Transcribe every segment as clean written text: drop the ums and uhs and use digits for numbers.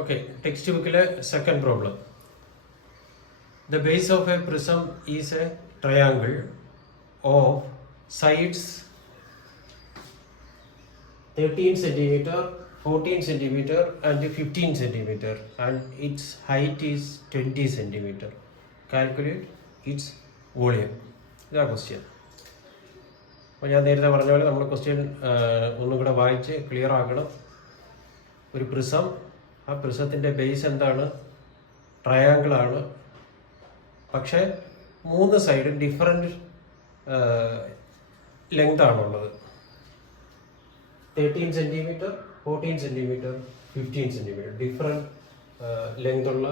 Okay, textbookile second problem. The base of a prism is a triangle of sides 13 centimeter, 14 centimeter and 15 centimeter and its height is 20 centimeter. Calculate its volume. ഇതാ question. അപ്പോൾ ഞാൻ നേരത്തെ പറഞ്ഞ പോലെ നമ്മൾ question ഒന്നും കൂടെ വായിച്ച് ക്ലിയർ ആക്കണം. ഒരു പ്രിസം, ആ പ്രിസത്തിൻ്റെ ബേസ് എന്താണ്? ട്രയാങ്കിളാണ്. പക്ഷേ 3 സൈഡ് ഡിഫറെൻറ്റ് ലെങ്ത് ആണുള്ളത്. 13 centimetre, 14 centimetre, 15 centimetre different length ഉള്ള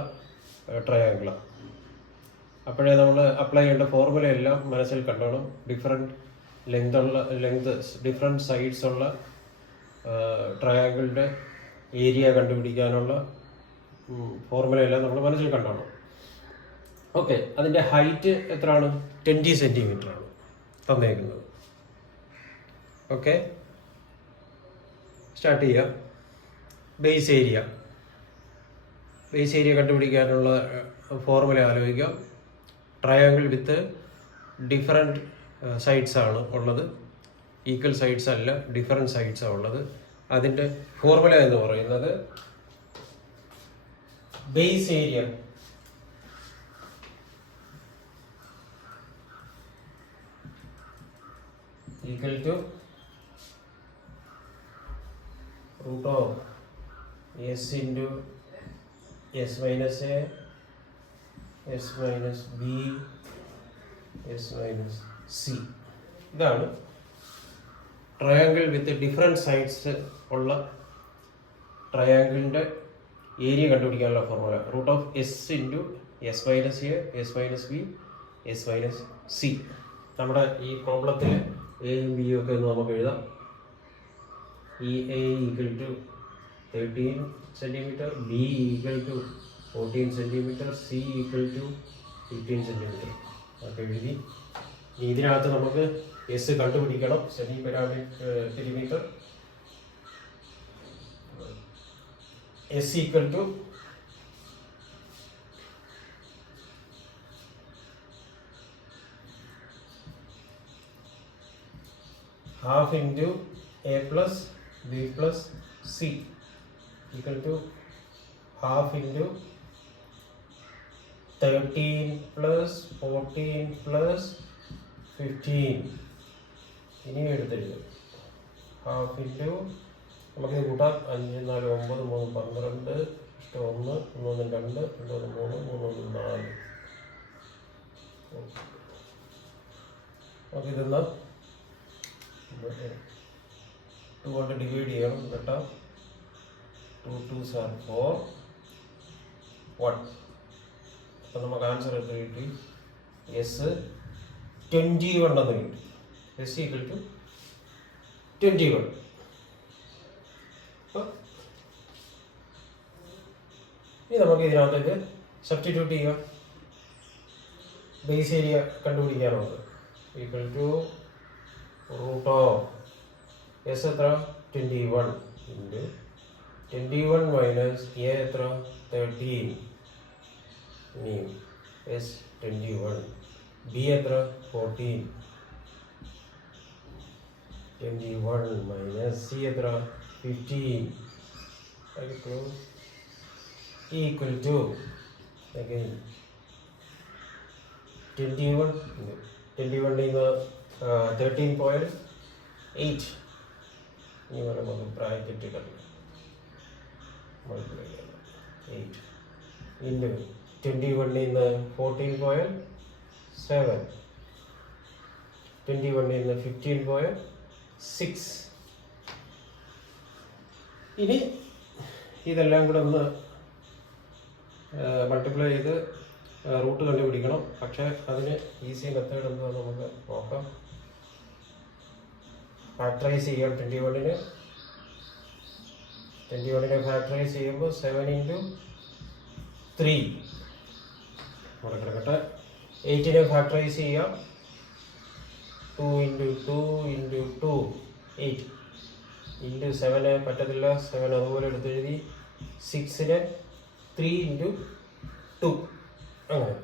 ട്രയാങ്കിളാണ്. അപ്പോഴേ നമ്മൾ അപ്ലൈ ചെയ്യേണ്ട ഫോർമുല എല്ലാം മനസ്സിൽ കണ്ടോണം. ഡിഫറെൻറ്റ് ഡിഫറെൻറ്റ് സൈഡ്സ് ഉള്ള ട്രയാങ്കിളിൻ്റെ ഏരിയ കണ്ടുപിടിക്കാനുള്ള ഫോർമുല എല്ലാം നമ്മൾ മനസ്സിൽ കണ്ടോണം. ഓക്കെ, അതിൻ്റെ ഹൈറ്റ് എത്രയാണ്? 20 സെൻറ്റിമീറ്റർ ആണ് തന്നേക്കുന്നത്. ഓക്കെ, സ്റ്റാർട്ട് ചെയ്യാം. ബേസ് ഏരിയ കണ്ടുപിടിക്കാനുള്ള ഫോർമുല ആലോചിക്കാം. ട്രയാങ്കിൾ വിത്ത് ഡിഫറെൻറ്റ് സൈഡ്സ് ആണ് ഉള്ളത്, ഈക്വൽ സൈഡ്സ് അല്ല, ഡിഫറെൻറ്റ് സൈഡ്സാണ് ഉള്ളത്. അതിൻ്റെ ഫോർമുല എന്ന് പറയുന്നത് base area equal to root of s into s minus a, s minus b, s minus c. ഇതാണ് ട്രയാങ്കിൾ വിത്ത് ഡിഫറെൻറ്റ് സൈഡ്സ് ഉള്ള ട്രയാങ്കിളിൻ്റെ ഏരിയ കണ്ടുപിടിക്കാനുള്ള formula. Root of S into S minus A, S minus B, S minus C. നമ്മുടെ ഈ പ്രോബ്ലത്തിൽ എയും ബിയും ഒക്കെ ഒന്ന് നമുക്ക് എഴുതാം. ഈ A equal to 13 centimetre, B equal to 14 centimetre, C equal to 15 centimetre ഒക്കെ എഴുതി. ഇതിനകത്ത് നമുക്ക് എസ് കണ്ടുപിടിക്കണം. Semi perimeter S equal to half into a plus b plus c equal to half into 13 plus 14 plus 15. ഇനി എടുത്തിട്ട് half into നമുക്കിത് കൂട്ടാം. 5 4 9 3 12 1 1 2 2 3 3 4. Okay, ഇതെന്താ 2 കൊണ്ട് ഡിവൈഡ് ചെയ്യണം. കേട്ടോ, 2 2s are 4 1. അപ്പം നമുക്ക് ആൻസർ എത്ര കിട്ടി? എസ് 21 എന്ന് കിട്ടി. S equal to 21. ഇനി നമുക്ക് ഇതിനകത്തേക്ക് സബ്സ്റ്റിറ്റ്യൂട്ട് ചെയ്യാം. ബേസ് ഏരിയ കണ്ടുപിടിക്കാനുള്ളത് equal to root of S എത്ര? 21 ഇൻറ്റു 21 മൈനസ് എ എത്ര? 13. ഇനി എസ് 21, ബി എത്ര? 14. 21 മൈനസ് സി എത്ര? 15 ഈക്വൽ ടു അഗൈൻ 21 നിന്ന് 13.8. ഇനി നമുക്ക് ബ്രാക്കറ്റ് ഇടണം. മൾട്ടിപ്ലൈ ചെയ്യണം. 8 ഇൻറ്റു 21 നിന്ന് 14.7, 21 നിന്ന് 15.6. ഇനി ഇതെല്ലാം കൂടെ ഒന്ന് മൾട്ടിപ്ലൈ ചെയ്ത് റൂട്ട് കണ്ടുപിടിക്കണം. പക്ഷേ അതിന് ഈസി മെത്തേഡ് എന്താണെന്ന് നമുക്ക് നോക്കാം. ഫാക്ടറൈസ് ചെയ്യാം. 21നെ ഫാക്ടറൈസ് ചെയ്യുമ്പോൾ 7 ഇൻറ്റു 3 അവിടെ കിടക്കട്ടെ. 8നെ ഫാക്ടറൈസ് ചെയ്യാം. 2 ഇൻറ്റു 2 ഇൻറ്റു 2 8 ഇൻറ്റു 7 പറ്റത്തില്ല. 7 അതുപോലെ എടുത്തെഴുതി. 6നെ 3 ഇൻറ്റു 2 അങ്ങനെ.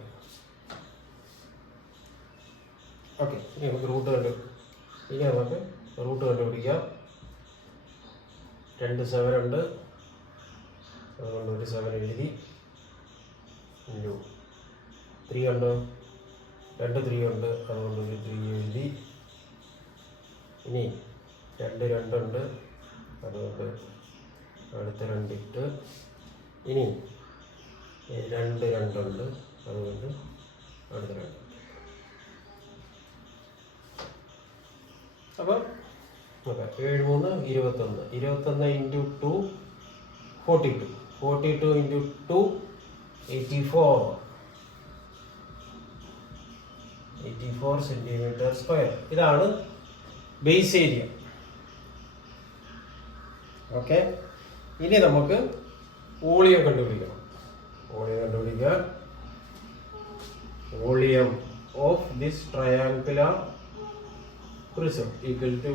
ഓക്കെ, ഇനി നമുക്ക് റൂട്ട് കണ്ടുപിടിക്കാം. 2 7 ഉണ്ട്, അതുകൊണ്ട് ഒരു 7 എഴുതി. ഇൻറ്റു 3 ഉണ്ട്, 2 3 ഉണ്ട്, അതുകൊണ്ട് ഒരു 3 എഴുതി. ഇനി 2 2 ഉണ്ട്, അതുകൊണ്ട് അടുത്ത 2 ഇട്ട്. ഇനി 2 2 ഉണ്ട്, അതുകൊണ്ട് അടുത്ത 2. അപ്പം okay, 7 3 21. 21 into 2 42. 42 into 2 84. 84 centimetre square. ഇതാണ് ബേസ് ഏരിയ. ഓക്കെ, ഇനി നമുക്ക് വോളിയം കണ്ടുപിടിക്കണം. Volume of this triangular prism equal to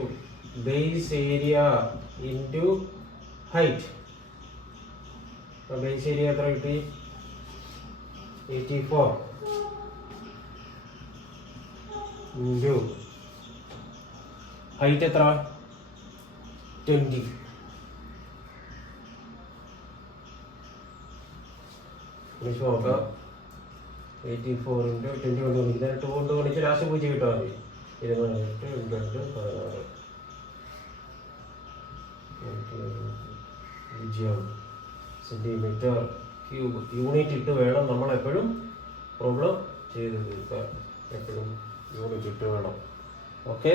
base area into height. Base area എത്ര കിട്ടി? 84 ഇൻറ്റു ഹൈറ്റ് എത്ര? 20. നോക്കാം. 84 ഇൻറ്റു 20 കൊണ്ട് ഗുണിക്കുക. 2 കൊണ്ട് ഗുണിച്ച് ലാസ്റ്റ് 0 കിട്ടാൽ മതി. 28 2 16 സെൻറ്റിമീറ്റർ ക്യൂബ്. യൂണിറ്റ് ഇട്ട് വേണം നമ്മളെപ്പോഴും പ്രോബ്ലം ചെയ്ത് തീർക്കാൻ. എപ്പോഴും യൂണിറ്റ് ഇട്ട് വേണം. ഓക്കെ.